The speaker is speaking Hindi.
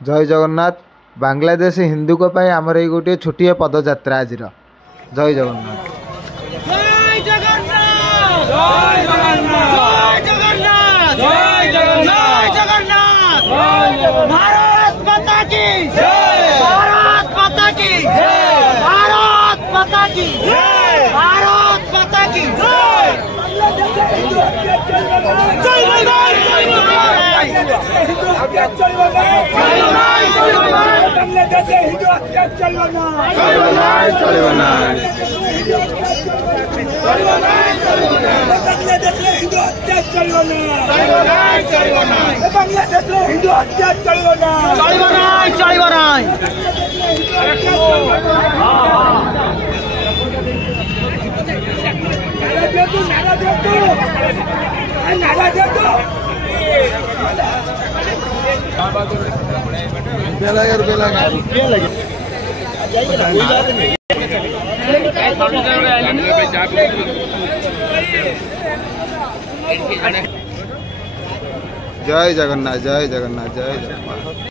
जय जगन्नाथ। बांग्लादेश हिंदू को पाई आमर ये गोटे छोटिया पदयात्रा आज। जय जगन्नाथ। जय जगन्नाथ। जय जगन्नाथ। जय जगन्नाथ। जय जगन्नाथ। भारत माता की जय। भारत माता की जय। भारत माता की जय। भारत माता की जय। जय जगन्नाथ। जय जगन्नाथ। जय जगन्नाथ।